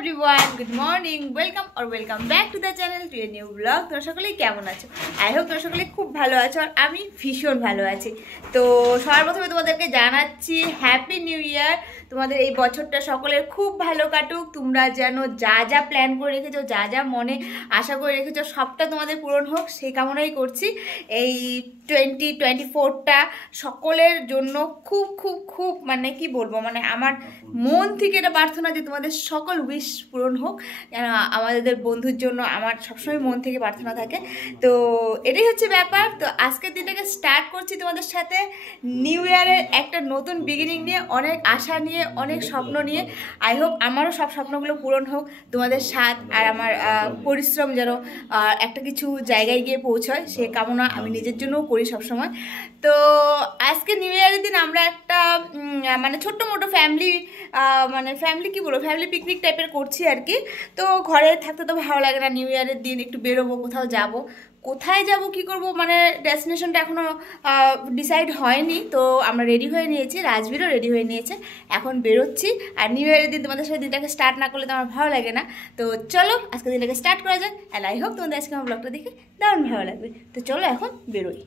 Everyone, good morning, welcome back to the channel, to a new blog. তোমরা সকলেই কেমন আছো? আই হোপ তোমরা সকলেই খুব ভালো আছো, আর আমি ভীষণ ভালো আছি। তো সবার প্রথমে তোমাদেরকে জানাচ্ছি হ্যাপি নিউ ইয়ার। তোমাদের এই বছরটা সকলের খুব ভালো কাটুক। তোমরা যেন যা যা প্ল্যান করে রেখেছো, যা যা মনে আশা করে রেখেছো, সবটা তোমাদের পূরণ হোক, সেই কামনাই করছি। এই 2024টা সকলের জন্য খুব খুব খুব মানে কি বলবো, মানে আমার মন থেকে এটা প্রার্থনা যে তোমাদের সকল উইশ পূরণ হোক। কেন আমাদের বন্ধুর জন্য আমার সবসময় মন থেকে প্রার্থনা থাকে। তো এটাই হচ্ছে ব্যাপার। তো আজকের দিনটাকে স্টার্ট করছি তোমাদের সাথে নিউ ইয়ারের একটা নতুন বিগিনিং নিয়ে, অনেক আশা নিয়ে, অনেক স্বপ্ন নিয়ে। আই হোপ আমারও সব স্বপ্নগুলো পূরণ হোক, তোমাদের সাথ আর আমার পরিশ্রম যেন একটা কিছু জায়গায় গিয়ে পৌঁছয়, সে কামনা আমি নিজের জন্যও করি সবসময়। তো আজকে নিউ ইয়ারের দিন আমরা একটা মানে ছোট্ট মোটো ফ্যামিলি কি বলবো, ফ্যামিলি পিকনিক টাইপের করছি আর কি। তো ঘরে থাকতে তো ভালো লাগে না, নিউ ইয়ারের দিন একটু বেরোবো, কোথাও যাব। কোথায় যাব কি করব, মানে ডেস্টিনেশনটা এখনও ডিসাইড হয়নি। তো আমরা রেডি হয়ে নিয়েছি, রাজবীরও রেডি হয়ে নিয়েছে, এখন বেরোচ্ছি। আর নিউ ইয়ারের দিন তোমাদের সাথে দিনটাকে স্টার্ট না করলে তো আমার ভালো লাগে না। তো চলো আজকে দিনটাকে স্টার্ট করা যাক। অ্যান্ড আই হোপ তোমাদের আজকে আমার ব্লগটা দেখে দারুণ ভালো লাগবে। তো চলো এখন বেরোই।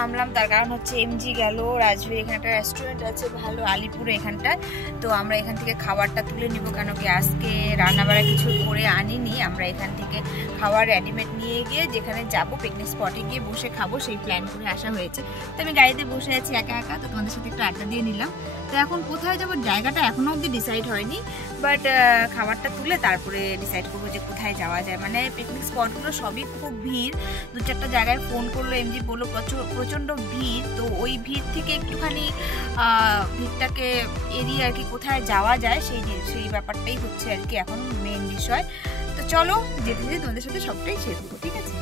থামলাম, তার কারণ হচ্ছে এমজি গেল, রাজবীর এখানে একটা রেস্টুরেন্ট আছে ভালো আলিপুরে এখানটায়। তো আমরা এখান থেকে খাবারটা তুলে নিব, কেন কি আজকে রান্নাবাড়া কিছু করে আনিনি। আমরা এখান থেকে খাবার রেডিমেড নিয়ে গিয়ে যেখানে যাব পিকনিক স্পটে গিয়ে বসে খাবো, সেই প্ল্যান করে আসা হয়েছে। তো আমি গাড়িতে বসে আছি একা একা, তো তোমাদের সাথে একটু আড্ডা দিয়ে নিলাম। তো এখন কোথায় যাবো জায়গাটা এখনো অবধি ডিসাইড হয়নি, বাট খাবারটা তুলে তারপরে ডিসাইড করবো যে কোথায় যাওয়া যায়। মানে পিকনিক স্পটগুলো সবই খুব ভিড়, দু চারটা জায়গায় ফোন করলো, এমজি বললো প্রচণ্ড ভিড়। তো ওই ভিড় থেকে একটুখানি ভিড়টাকে এড়িয়ে আর কি কোথায় যাওয়া যায় সেই ব্যাপারটাই হচ্ছে আর কি এখন মেন বিষয়। তো চলো যেতে যেতে তোমাদের সাথে সবটাই শেয়ার করবো, ঠিক আছে?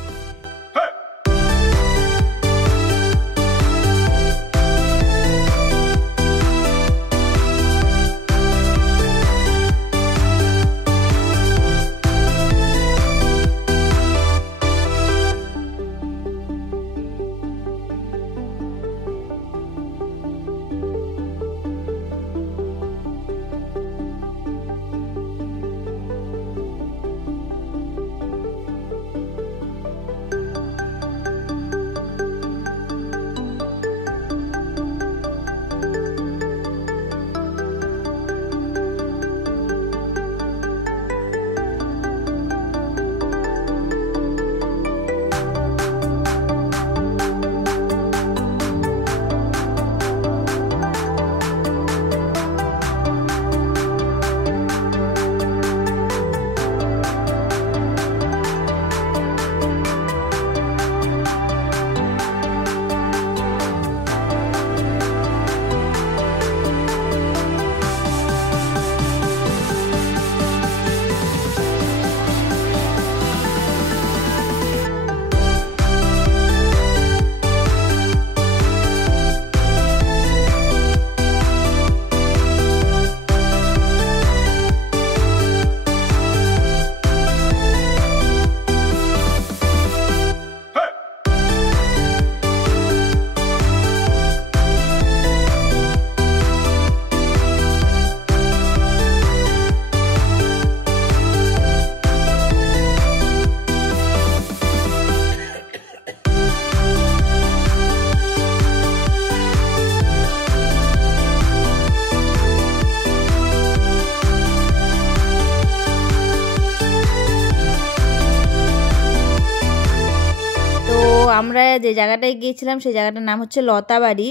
আমরা যে জায়গাটায় গিয়েছিলাম সেই জায়গাটার নাম হচ্ছে লতাবাড়ি।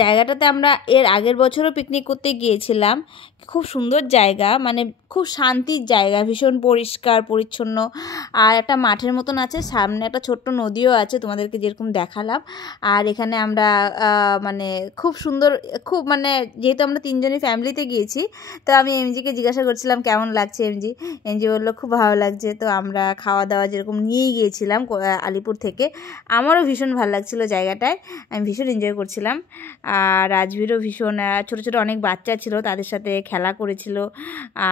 জায়গাটাতে আমরা এর আগের বছরও পিকনিক করতে গিয়েছিলাম। খুব সুন্দর জায়গা, মানে খুব শান্তির জায়গা, ভীষণ পরিষ্কার পরিচ্ছন্ন। আর একটা মাঠের মতন আছে, সামনে একটা ছোট্ট নদীও আছে তোমাদেরকে যেরকম দেখালাম। আর এখানে আমরা মানে খুব সুন্দর, খুব মানে যেহেতু আমরা 3 জনই ফ্যামিলিতে গিয়েছি, তো আমি এমজিকে জিজ্ঞাসা করছিলাম কেমন লাগছে। এমজি বললো খুব ভালো লাগছে। তো আমরা খাওয়া দাওয়া যেরকম নিয়েই গিয়েছিলাম আলিপুর থেকে, আমারও ভীষণ ভালো লাগছিলো জায়গাটায়, আমি ভীষণ এনজয় করছিলাম। আর রাজবীরও ভীষণ, ছোটো ছোটো অনেক বাচ্চা ছিল, তাদের সাথে খেলা করেছিল।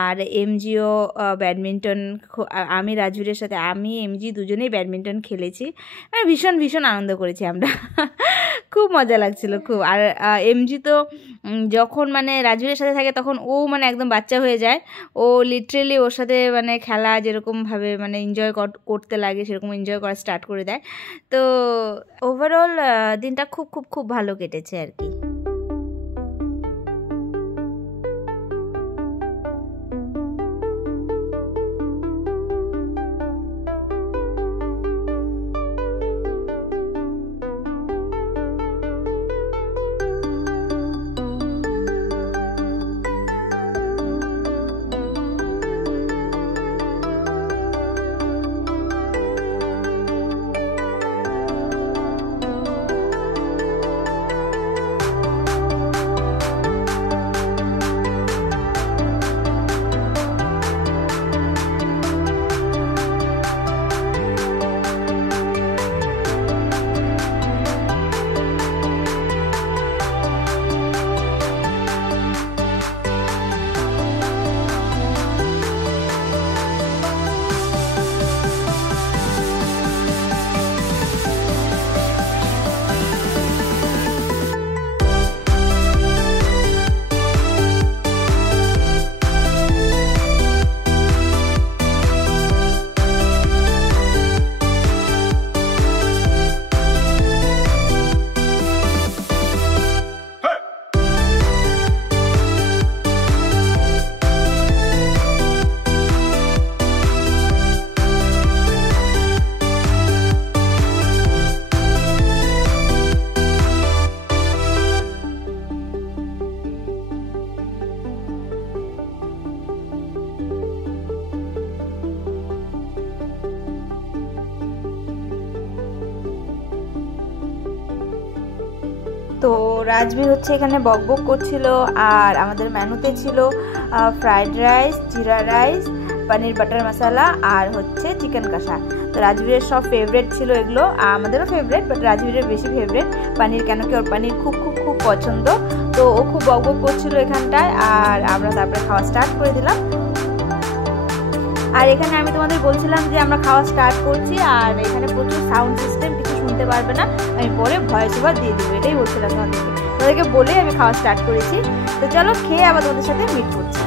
আর এমজিও ব্যাডমিন্টন, আমি রাজবীরের সাথে, আমি এমজি দুজনেই ব্যাডমিন্টন খেলেছি। মানে ভীষণ ভীষণ আনন্দ করেছি আমরা খুব মজা লাগছিল খুব। আর এমজি তো যখন মানে রাজবীরের সাথে থাকে তখন ও মানে একদম বাচ্চা হয়ে যায়। ও লিটারেলি ওর সাথে মানে খেলা যেরকমভাবে মানে এনজয় করতে লাগে সেরকম এনজয় করা স্টার্ট করে দেয়। তো ওভারঅল দিনটা খুব খুব খুব ভালো কেটেছে আর কি। তো রাজবীর হচ্ছে এখানে বকবক করছিল। আর আমাদের মেনুতে ছিল ফ্রাইড রাইস, জিরা রাইস, পনির বাটার মশলা আর হচ্ছে চিকেন কষা। তো রাজবীরের সব ফেভারেট ছিল এগুলো, আমাদেরও ফেভারেট, বাট রাজবীরের বেশি ফেভারেট পনির, কেন কি ওর পনির খুব খুব খুব পছন্দ। তো ও খুব বকবক করছিল এখানটায়, আর আমরা তারপরে খাওয়া স্টার্ট করে দিলাম। আর এখানে আমি তোমাদের বলছিলাম যে আমরা খাওয়া স্টার্ট করছি, আর এখানে প্রচুর সাউন্ড সিস্টেম, কিছু শুনতে পারবে না, আমি পরে ভয়েস ওভার দিয়ে দেবো, এটাই বলছিলাম তোমাদেরকে বলেই আমি খাওয়া স্টার্ট করেছি। তো চলো খেয়ে আবার তোমাদের সাথে মিট করছি।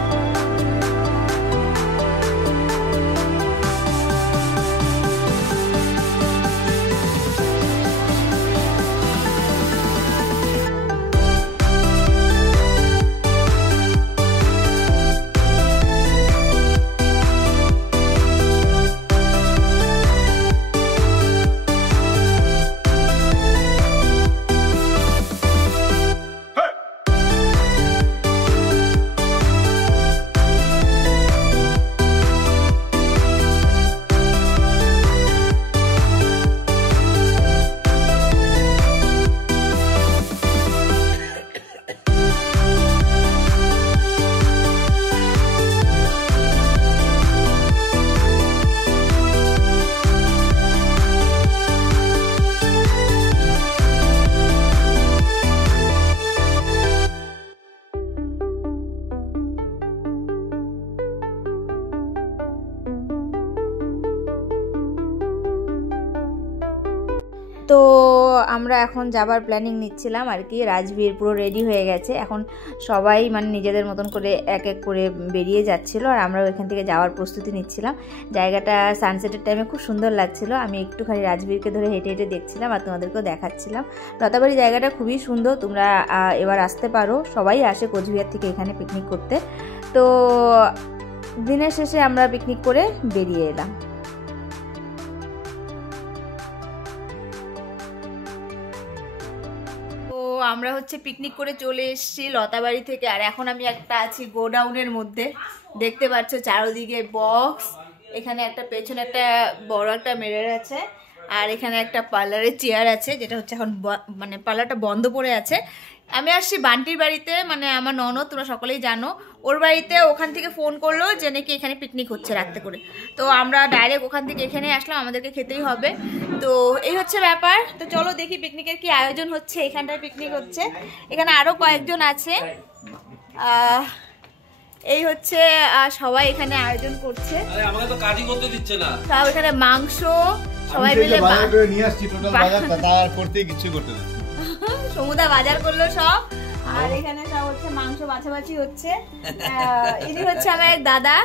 তো আমরা এখন যাবার প্ল্যানিং নিচ্ছিলাম আর কি। রাজবীর পুরো রেডি হয়ে গেছে, এখন সবাই মানে নিজেদের মতন করে এক এক করে বেরিয়ে যাচ্ছিলো, আর আমরাও এখান থেকে যাওয়ার প্রস্তুতি নিচ্ছিলাম। জায়গাটা সানসেটের টাইমে খুব সুন্দর লাগছিলো, আমি একটুখানি রাজবীরকে ধরে হেঁটে হেঁটে দেখছিলাম আর তোমাদেরকেও দেখাচ্ছিলাম। লতাবাড়ি জায়গাটা খুবই সুন্দর, তোমরা এবার আসতে পারো, সবাই আসে কোচবিহার থেকে এখানে পিকনিক করতে। তো দিনের শেষে আমরা পিকনিক করে বেরিয়ে এলাম। আমরা হচ্ছে পিকনিক করে চলে এসেছি লতাবাড়ি থেকে। আর এখন আমি একটা আছি গোডাউনের মধ্যে, দেখতে পাচ্ছ চারদিকে বক্স, এখানে একটা পেছনে একটা বড় একটা মিরর আছে, আর এখানে একটা পার্লারের চেয়ার আছে, যেটা হচ্ছে এখন মানে পার্লারটা বন্ধ পড়ে আছে। আমি আসছি বান্টির বাড়িতে, মানে আমার ননদ, তোমরা সকলেই জানো, ওর বাড়িতে। ওখান থেকে ফোন করলো যে নাকি এখানে পিকনিক হচ্ছে রাত্রে করে, তো আমরা ডাইরেক্ট ওখান থেকে এখানে আসলাম, আমাদেরকে খেতেই হবে। তো এই হচ্ছে ব্যাপার। তো চলো দেখি পিকনিকের কি আয়োজন হচ্ছে। এখানটায় পিকনিক হচ্ছে, এখানে আরও কয়েকজন আছে। এই হচ্ছে সবাই এখানে আয়োজন করছে। আমাকে তো কাজই করতে দিচ্ছে না। সব এখানে মাংস সবাই মিলে বাজার করে নিয়ে আসছি, টোটাল বাজারটা তার করতে কিছু করতে দিচ্ছে। সমুদা বাজার করলো সব, আর এখানে সব হচ্ছে মাংস বাছাবাছি হচ্ছে। ইনি হচ্ছে আমার এক দাদা,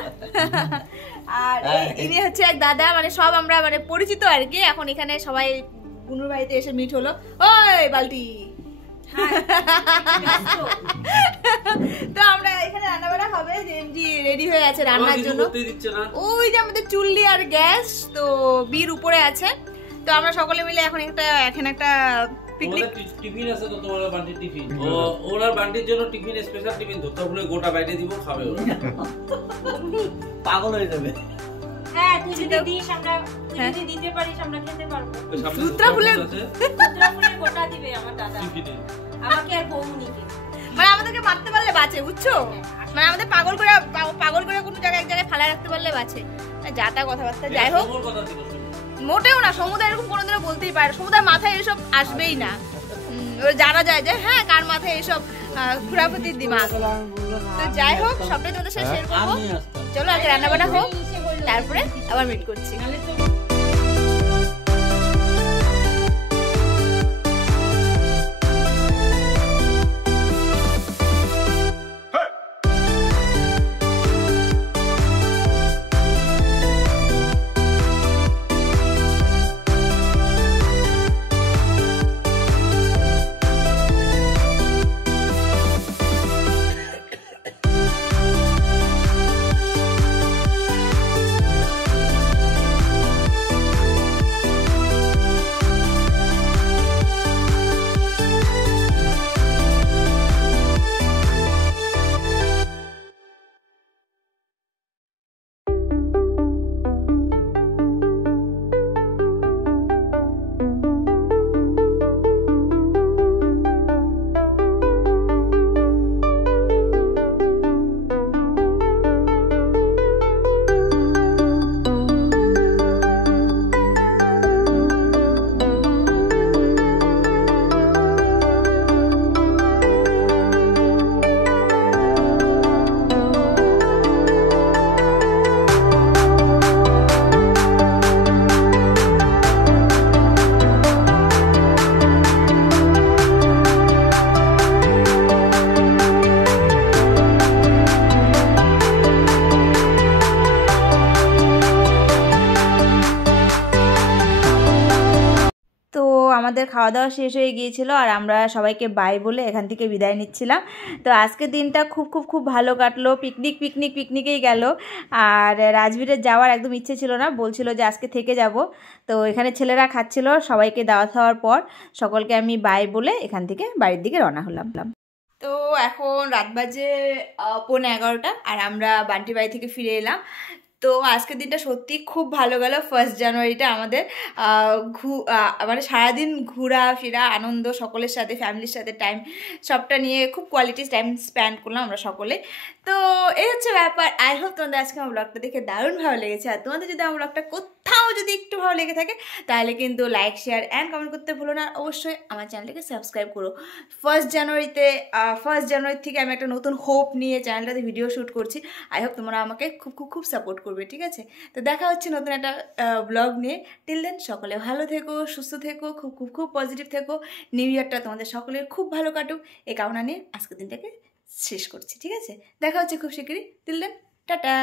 আর ইনি হচ্ছে এক দাদা, মানে সব আমরা মানে পরিচিত আর কি। এখন এখানে সবাই বুনুর বাড়িতে এসে মিট হলো। ওই বালতি, তো আমরা এখানে রান্না বান্না হবে, জেমজি রেডি হয়ে আছে রান্নার জন্য। ওই যে আমাদের চুল্লি আর গ্যাস তো বীর উপরে আছে। তো আমরা সকলে মিলে এখন একটা পিকনিক টিফিন আছে, তো তোমার বান্টির টিফিন, ওনার বান্টির জন্য টিফিন, স্পেশাল টিফিন ধরতে হলে গোটা বাইরে দিব, খাবে ওরা। পাগল হয়ে যাবে। হ্যাঁ, তুই যদি দিস, আমরা তুই যদি দিতে পারিস আমরা খেতে পারবো। দুত্রা ফুলের গোটা দিবে আমার দাদা আমাকে আর বৌমনিকে, মানে আমাদেরকে মারতে পারলে বাঁচে, বুঝছো? মানে আমাদের পাগল করে কোনো জায়গায় এক জায়গায় ফালা রাখতে পারলে বাঁচে। যা তা কথাবার্তা, যাই হোক, মোটেও না। সমুদায় এরকম কোনোদিনও বলতেই পারে, সমুদায় মাথায় এসব আসবেই না। জানা যায় যে হ্যাঁ কার মাথায় এসব খুরাফতির দিমাগ। তো যাই হোক, সবটাই তোমাদের সাথে শেয়ার করবো। চলো আগে রান্না বান্না হোক, তারপরে আবার মিট করছি। আমাদের খাওয়া দাওয়া শেষ হয়ে গিয়েছিল, আর আমরা সবাইকে বাই বলে এখান থেকে বিদায় নিচ্ছিলাম। তো আজকের দিনটা খুব ভালো কাটলো। পিকনিকেই গেল। আর রাজবীরের যাওয়ার একদম ইচ্ছে ছিল না, বলছিল যে আজকে থেকে যাব। তো এখানে ছেলেরা খাচ্ছিল, সবাইকে দাওয়াত হওয়ার পর সকলকে আমি বাই বলে এখান থেকে বাড়ির দিকে রওনা হলাম। তো এখন রাত বাজে 11:15, আর আমরা বান্টি বাড়ি থেকে ফিরে এলাম। তো আজকের দিনটা সত্যি খুব ভালো গেল। 1 জানুয়ারিটা আমাদের মানে সারাদিন ঘোরাফেরা, আনন্দ, সকলের সাথে, ফ্যামিলির সাথে টাইম, সবটা নিয়ে খুব কোয়ালিটি টাইম স্পেন্ড করলাম আমরা সকলে। তো এই হচ্ছে ব্যাপার। আই হোপ তোমাদের আজকে আমার ব্লগটা দেখে দারুণ ভালো লেগেছে। আর তোমাদের যদি আমার ব্লগটা কোথাও যদি একটু ভালো লেগে থাকে, তাহলে কিন্তু লাইক, শেয়ার অ্যান্ড কমেন্ট করতে ভুলো না। অবশ্যই আমার চ্যানেলটাকে সাবস্ক্রাইব করো। 1 জানুয়ারি থেকে আমি একটা নতুন হোপ নিয়ে চ্যানেলটাতে ভিডিও শ্যুট করছি। আই হোপ তোমরা আমাকে খুব সাপোর্ট করবে, ঠিক আছে? তো দেখা হচ্ছে নতুন একটা ব্লগ নিয়ে। টিল দেন সকলে ভালো থেকো, সুস্থ থেকো, খুব পজিটিভ থেকো। নিউ ইয়ারটা তোমাদের সকলের খুব ভালো কাটুক, এই কামনা নিয়ে আজকের দিনটাকে শেষ করছি, ঠিক আছে? দেখা হচ্ছে খুব শীঘ্রই। Till then tata.